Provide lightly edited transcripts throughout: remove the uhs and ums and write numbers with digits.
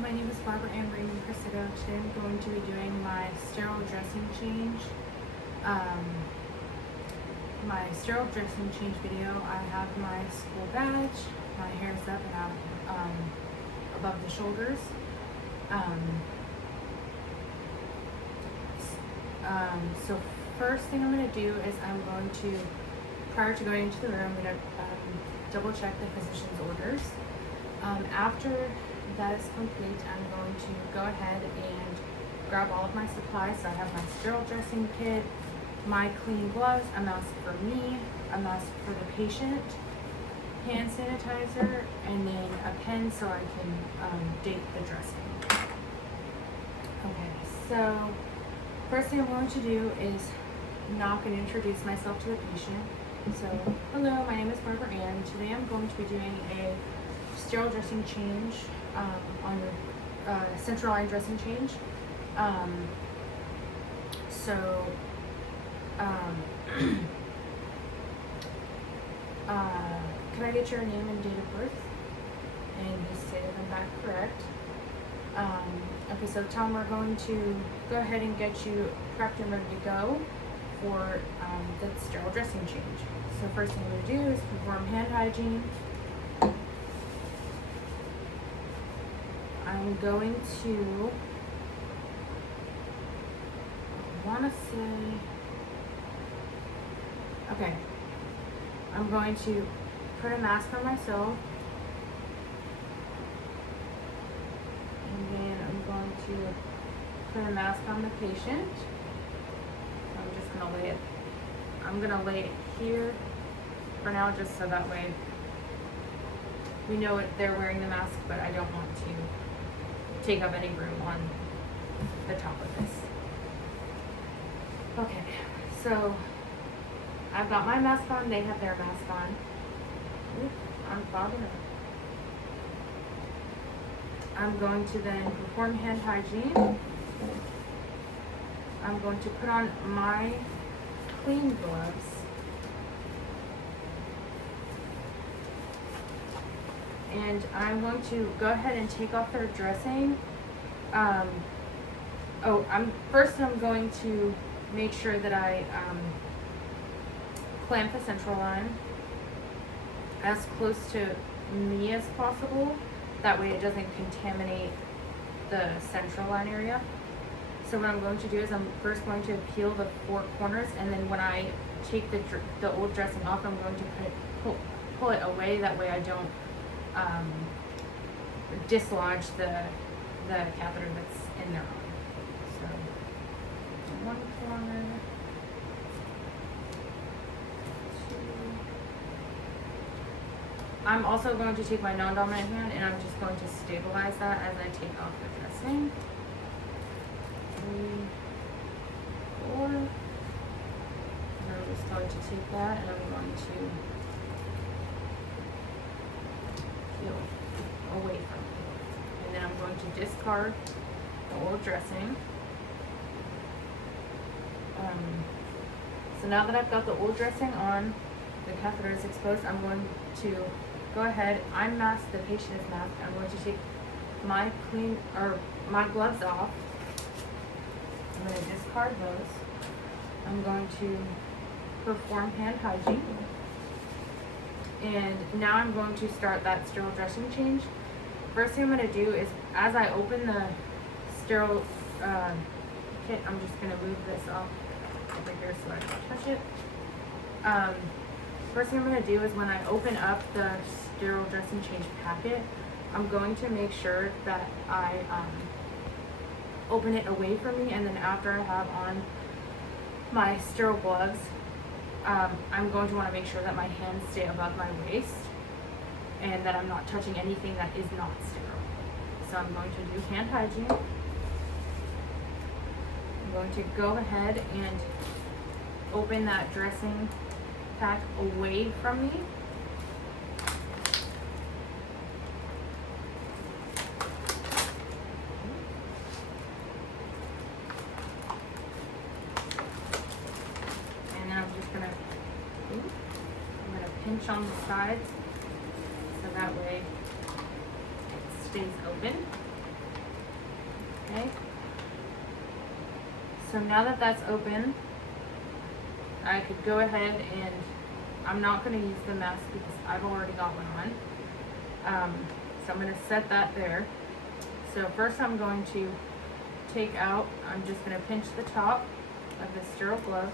My name is Barbara Ann Raymond Cressida. Today I'm going to be doing my sterile dressing change. My sterile dressing change video, I have my school badge, my hair's up and out above the shoulders. So first thing I'm going to do is I'm going to, prior to going into the room, I'm going to double check the physician's orders. After that is complete, I'm going to go ahead and grab all of my supplies. So I have my sterile dressing kit, my clean gloves, a mask for me, a mask for the patient, hand sanitizer, and then a pen so I can date the dressing. Okay, so first thing I'm going to do is knock and introduce myself to the patient. So, hello, my name is Barbara Ann. Today I'm going to be doing a sterile dressing change on your central line dressing change. Can I get your name and date of birth? And you stated them back correct. Okay, so Tom, we're going to go ahead and get you prepped and ready to go for the sterile dressing change. So first thing I'm going to do is perform hand hygiene. I'm going to, I'm going to put a mask on myself, and then I'm going to put a mask on the patient. I'm just going to lay it, here for now, just so that way we know it, they're wearing the mask, but I don't want to take up any room on the top of this. Okay, so I've got my mask on, they have their mask on. Oop, I'm fogging up. I'm going to then perform hand hygiene. I'm going to put on my clean gloves. And I'm going to go ahead and take off their dressing. First I'm going to make sure that I clamp the central line as close to me as possible. That way it doesn't contaminate the central line area. So what I'm going to do is I'm first going to peel the four corners, and then when I take the old dressing off, I'm going to pull it away. That way I don't dislodge the catheter that's in there. So one corner, two. I'm also going to take my non-dominant hand and I'm just going to stabilize that as I take off the dressing. 3, 4. And I'm just going to take that and I'm going to peel away from it. And then I'm going to discard the old dressing. So now that I've got the old dressing on, the catheter is exposed, I'm going to go ahead, I'm masked, the patient is masked, I'm going to take my gloves off. I'm going to discard those. I'm going to perform hand hygiene. And now I'm going to start that sterile dressing change. First thing I'm going to do is, as I open the sterile kit, I'm just going to move this off over here so I don't touch it. First thing I'm going to do is when I open up the sterile dressing change packet, I'm going to make sure that I open it away from me, and then after I have on my sterile gloves, I'm going to want to make sure that my hands stay above my waist and that I'm not touching anything that is not sterile. So I'm going to do hand hygiene. I'm going to go ahead and open that dressing pack away from me. And then I'm just gonna pinch on the sides so that way it stays open. Okay. So now that that's open, I could go ahead and I'm not going to use the mask because I've already got one on. So I'm going to set that there. So first I'm going to take out, I'm just going to pinch the top of the sterile glove.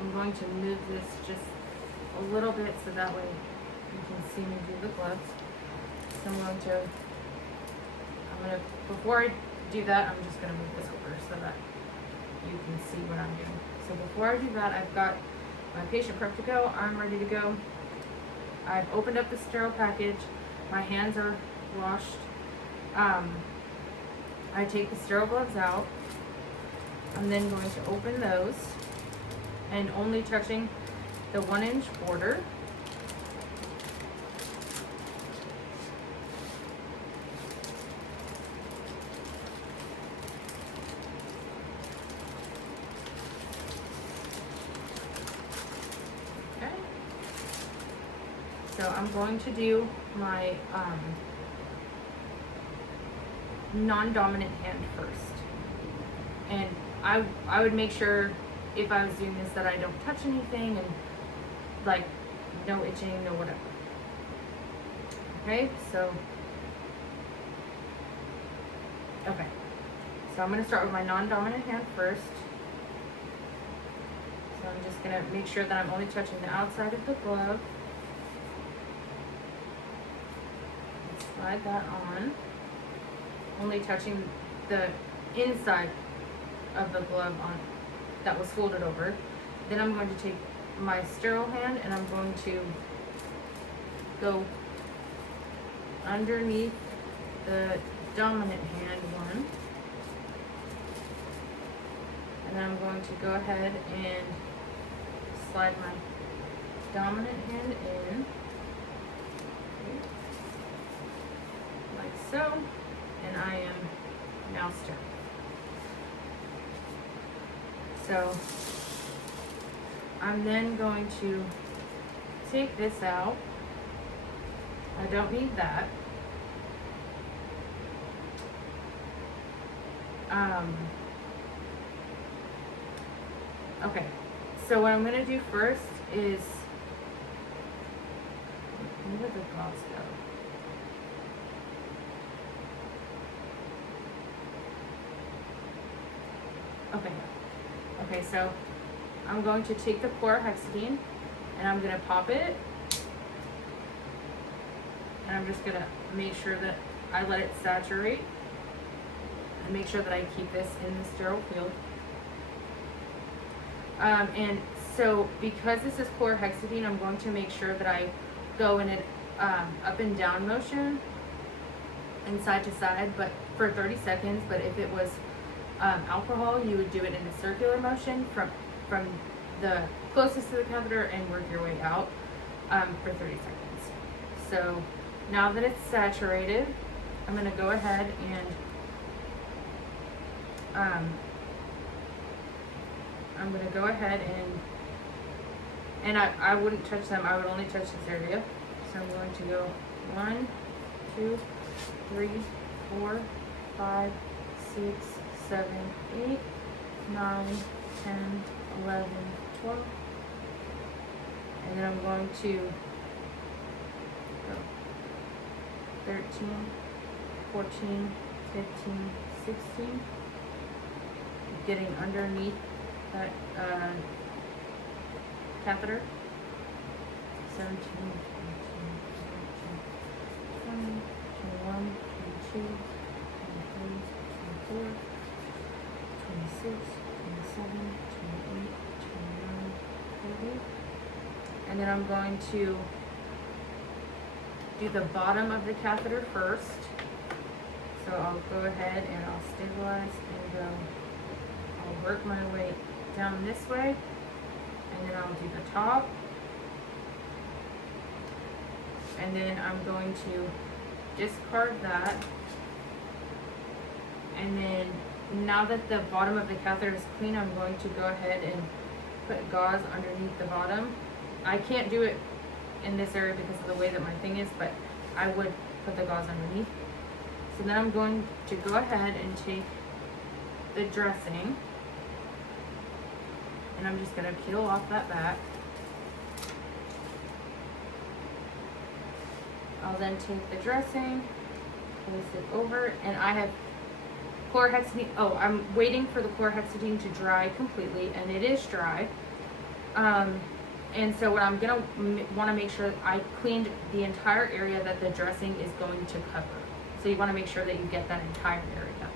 I'm going to move this just a little bit so that way you can see me do the gloves. So before I do that, I'm just going to move this over so that you can see what I'm doing. So before I do that, I've got my patient prep to go. I'm ready to go. I've opened up the sterile package. My hands are washed. I take the sterile gloves out. I'm then going to open those and only touching the 1-inch border. Okay. So I'm going to do my non-dominant hand first. And I would make sure if I was doing this that I don't touch anything and like no itching, no whatever. Okay, so I'm going to start with my non-dominant hand first. So I'm just going to make sure that I'm only touching the outside of the glove. Slide that on. Only touching the inside of the glove on that was folded over. Then I'm going to take my sterile hand and I'm going to go underneath the dominant hand one. And then I'm going to go ahead and slide my dominant hand in, like so, and I am now sterile. So I'm then going to take this out. I don't need that. Okay, so what I'm going to do first is, where did the gauze go? Okay, so I'm going to take the chlorhexidine and I'm going to pop it. And I'm just going to make sure that I let it saturate and make sure that I keep this in the sterile field. And so because this is chlorhexidine, I'm going to make sure that I go in an up and down motion and side to side, but for 30 seconds. But if it was alcohol, you would do it in a circular motion from the closest to the catheter and work your way out for 30 seconds. So now that it's saturated, I'm going to go ahead and I wouldn't touch them. I would only touch this area. So I'm going to go 1, 2, 3, 4, 5, 6, 7, 8, 9, 10, 11, 12. And then I'm going to go 13, 14, 15, 16. Getting underneath that catheter. 17, 18, 19, 20, 21, 22, 23, 24, 26, 27, 28, 29, 30. And then I'm going to do the bottom of the catheter first. So I'll go ahead and I'll stabilize and go. I'll work my way down this way, and then I'll do the top. And then I'm going to discard that. And then now that the bottom of the catheter is clean, I'm going to go ahead and put gauze underneath the bottom. I can't do it in this area because of the way that my thing is, but I would put the gauze underneath. So then I'm going to go ahead and take the dressing, and I'm just gonna peel off that back. I'll then take the dressing, place it over, and I have chlorhexidine. Oh, I'm waiting for the chlorhexidine to dry completely, and it is dry. And so what I'm gonna want to make sure I cleaned the entire area that the dressing is going to cover. So you want to make sure that you get that entire area.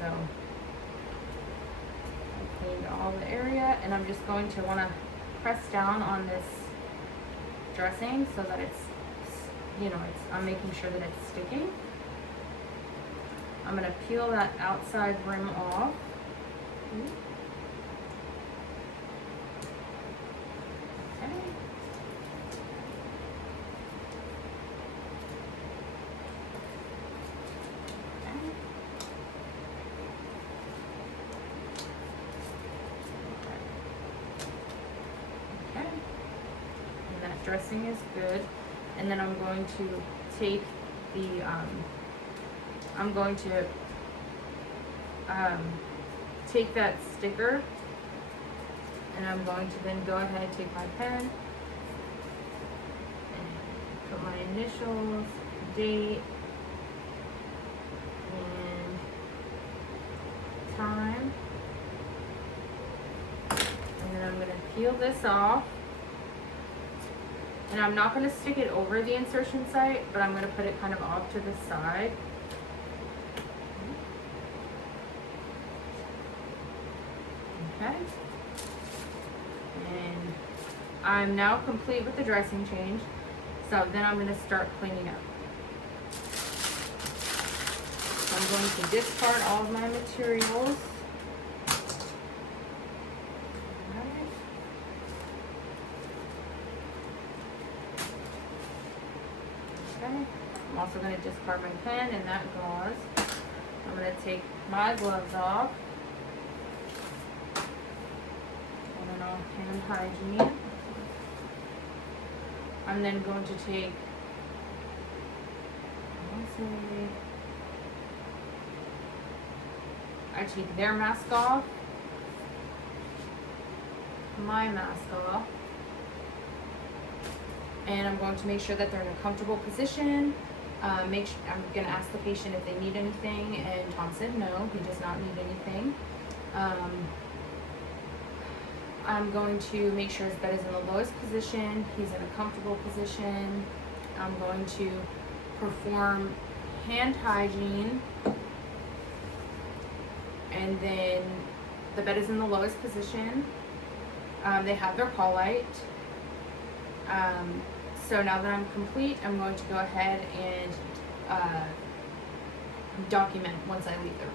So I cleaned all the area, and I'm just going to want to press down on this dressing so that it's, I'm making sure that it's sticking. I'm going to peel that outside rim off. Dressing is good, and then I'm going to take the take that sticker, and I'm going to then go ahead and take my pen and put my initials, date, and time, and then I'm going to peel this off. And I'm not going to stick it over the insertion site, but I'm going to put it kind of off to the side. Okay. And I'm now complete with the dressing change. So then I'm going to start cleaning up. So I'm going to discard all of my materials. I'm also going to discard my pen and that gauze. I'm going to take my gloves off. And then I'll hand hygiene. I'm then going to take, I take their mask off, my mask off, and I'm going to make sure that they're in a comfortable position. I'm going to ask the patient if they need anything, and Tom said no, he does not need anything. I'm going to make sure his bed is in the lowest position, he's in a comfortable position. I'm going to perform hand hygiene, and then the bed is in the lowest position. They have their call light. So now that I'm complete, I'm going to go ahead and document once I leave the room.